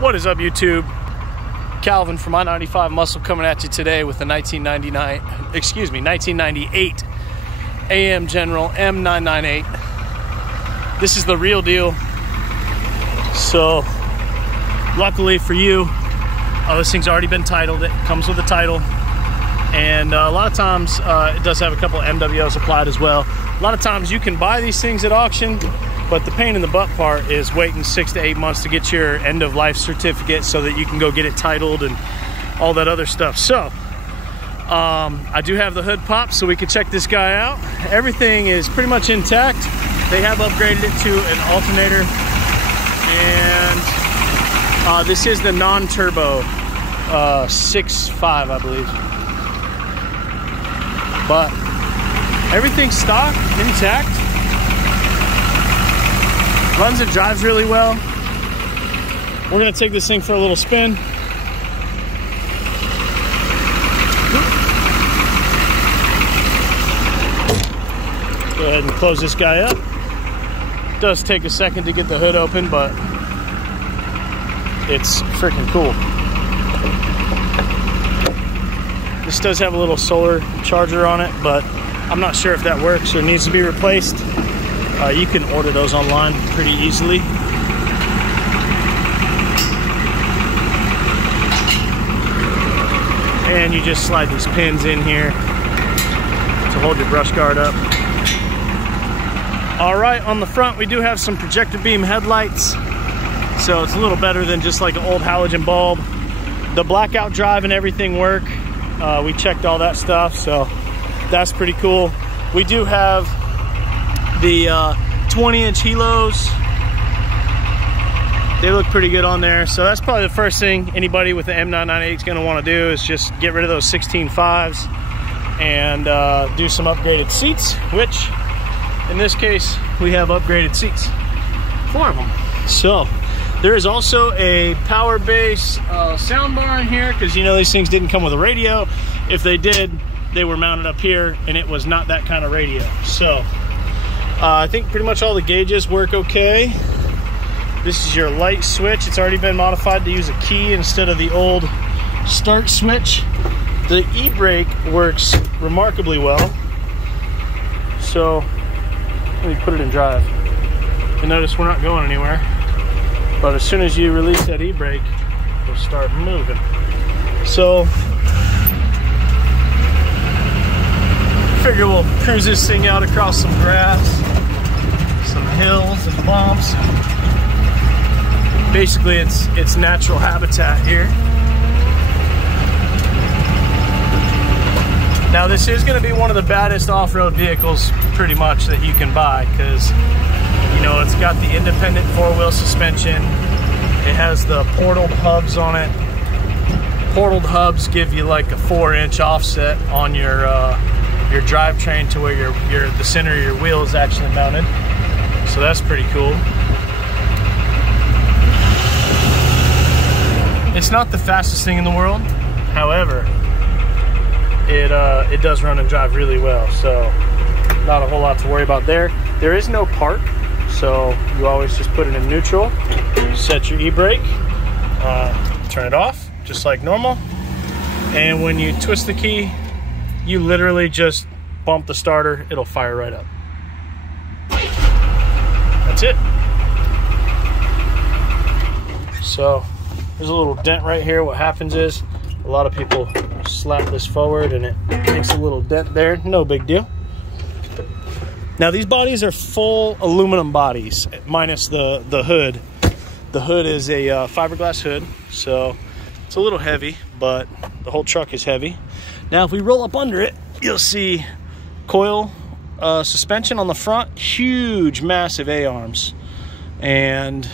What is up, YouTube? Calvin from I-95 Muscle coming at you today with the 1998 AM General M998. This is the real deal. So, luckily for you, this thing's already been titled. It comes with a title. And a lot of times, it does have a couple of MWOs applied as well. A lot of times you can buy these things at auction, but the pain in the butt part is waiting 6 to 8 months to get your end of life certificate so that you can go get it titled and all that other stuff. So, I do have the hood popped so we can check this guy out. Everything is pretty much intact. They have upgraded it to an alternator. And this is the non-turbo 6.5, I believe. But everything's stock, intact. Runs and drives really well. We're gonna take this thing for a little spin. Go ahead and close this guy up. It does take a second to get the hood open, but it's freaking cool. This does have a little solar charger on it, but I'm not sure if that works or needs to be replaced. You can order those online pretty easily. And you just slide these pins in here to hold your brush guard up. All right, on the front, we do have some projector beam headlights. So it's a little better than just like an old halogen bulb. The blackout drive and everything work. We checked all that stuff, so that's pretty cool. We do have the 20-inch helos. They look pretty good on there. So that's probably the first thing anybody with the M998 is going to want to do is just get rid of those 16.5s and do some upgraded seats, which in this case we have upgraded seats, 4 of them. So there is also a power base sound bar in here because you know these things didn't come with a radio. If they did, they were mounted up here and it was not that kind of radio. So I think pretty much all the gauges work okay. This is your light switch. It's already been modified to use a key instead of the old start switch. The e-brake works remarkably well. So let me put it in drive. You notice we're not going anywhere. But as soon as you release that e-brake, it'll start moving. So, figure we'll cruise this thing out across some grass, some hills and bumps. Basically, it's natural habitat here. Now, this is going to be one of the baddest off-road vehicles, pretty much, that you can buy, because you know, it's got the independent 4-wheel suspension. It has the portaled hubs on it. Portaled hubs give you like a 4-inch offset on your drivetrain to where the center of your wheel is actually mounted. So that's pretty cool. It's not the fastest thing in the world. However, it does run and drive really well. So not a whole lot to worry about there. There is no park. So you always just put it in neutral, set your e-brake, turn it off, just like normal. And when you twist the key, you literally just bump the starter, it'll fire right up. That's it. So there's a little dent right here. What happens is a lot of people slap this forward and it makes a little dent there. No big deal. Now these bodies are full aluminum bodies, minus the hood. The hood is a fiberglass hood, so it's a little heavy, but the whole truck is heavy. Now if we roll up under it, you'll see coil suspension on the front, huge, massive A-arms. And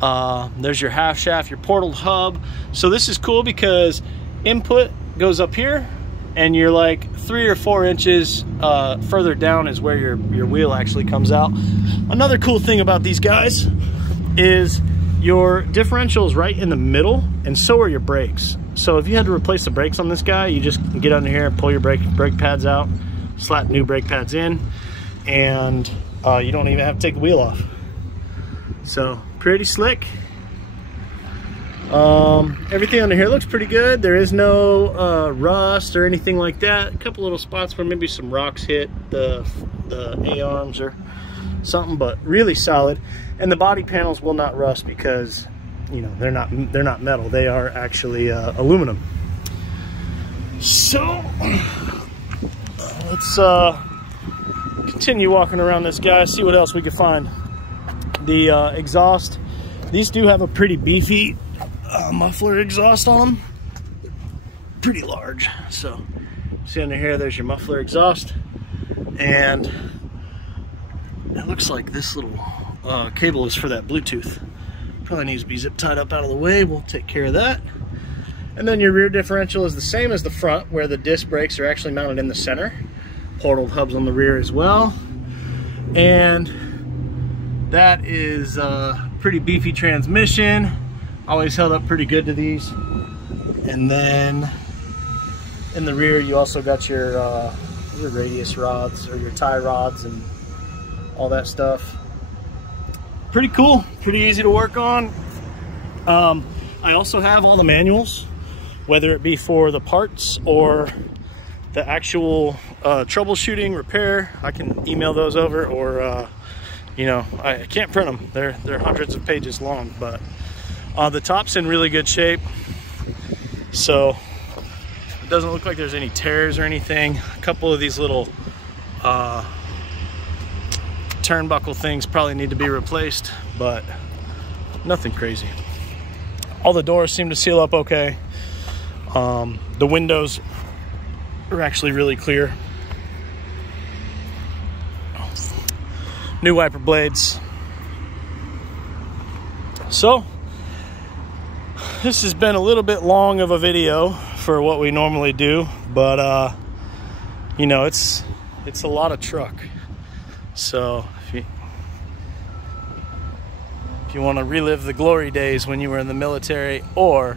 there's your half shaft, your portaled hub. So this is cool because input goes up here, and you're like 3 or 4 inches further down is where your wheel actually comes out. Another cool thing about these guys is your differential is right in the middle, and so are your brakes. So if you had to replace the brakes on this guy, you just get under here, pull your brake pads out, slap new brake pads in, and you don't even have to take the wheel off. So pretty slick. Everything under here looks pretty good. There is no rust or anything like that. A couple little spots where maybe some rocks hit the A-arms or something, but really solid. And the body panels will not rust because, you know, they're not metal. They are actually aluminum. So let's continue walking around this guy, see what else we can find. The exhaust, these do have a pretty beefy muffler exhaust on them. Pretty large. So see under here, there's your muffler exhaust, and it looks like this little cable is for that Bluetooth. Probably needs to be zip tied up out of the way. We'll take care of that. And then your rear differential is the same as the front, where the disc brakes are actually mounted in the center. Portal hubs on the rear as well. And that is a pretty beefy transmission. Always held up pretty good to these. And then in the rear, you also got your radius rods or your tie rods and all that stuff. Pretty cool, pretty easy to work on. I also have all the manuals, whether it be for the parts or the actual troubleshooting, repair. I can email those over, or you know, I can't print them. They're hundreds of pages long, but the top's in really good shape, so it doesn't look like there's any tears or anything. A couple of these little turnbuckle things probably need to be replaced, but nothing crazy. All the doors seem to seal up okay. The windows are actually really clear. New wiper blades. So this has been a little bit long of a video for what we normally do, but you know, it's a lot of truck. So if you want to relive the glory days when you were in the military, or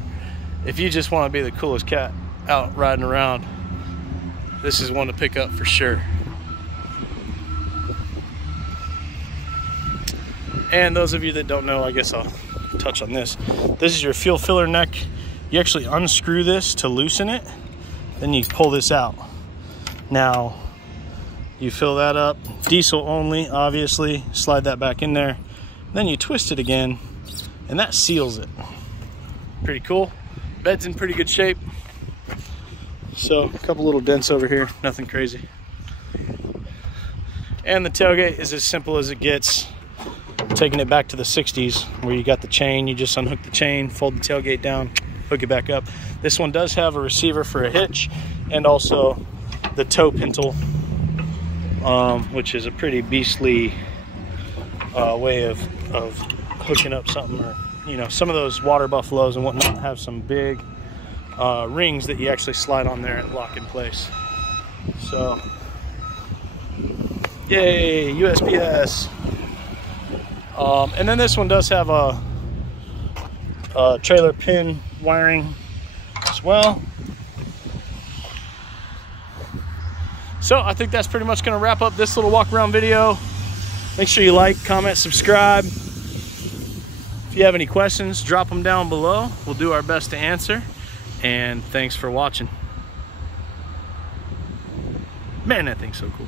if you just want to be the coolest cat out riding around, this is one to pick up for sure. And those of you that don't know, I guess I'll touch on this. This is your fuel filler neck. You actually unscrew this to loosen it, then you pull this out. Now, you fill that up, diesel only, obviously, slide that back in there, then you twist it again, and that seals it. Pretty cool. Bed's in pretty good shape. So, a couple little dents over here, nothing crazy. And the tailgate is as simple as it gets. Taking it back to the 60s, where you got the chain, you just unhook the chain, fold the tailgate down, hook it back up. This one does have a receiver for a hitch, and also the tow pintle, which is a pretty beastly way of hooking up something. Or, you know, some of those water buffaloes and whatnot have some big rings that you actually slide on there and lock in place. So, yay, USPS. And then this one does have a trailer pin wiring as well. So I think that's pretty much going to wrap up this little walk around video. Make sure you like, comment, subscribe. If you have any questions, drop them down below. We'll do our best to answer. And thanks for watching. Man, that thing's so cool.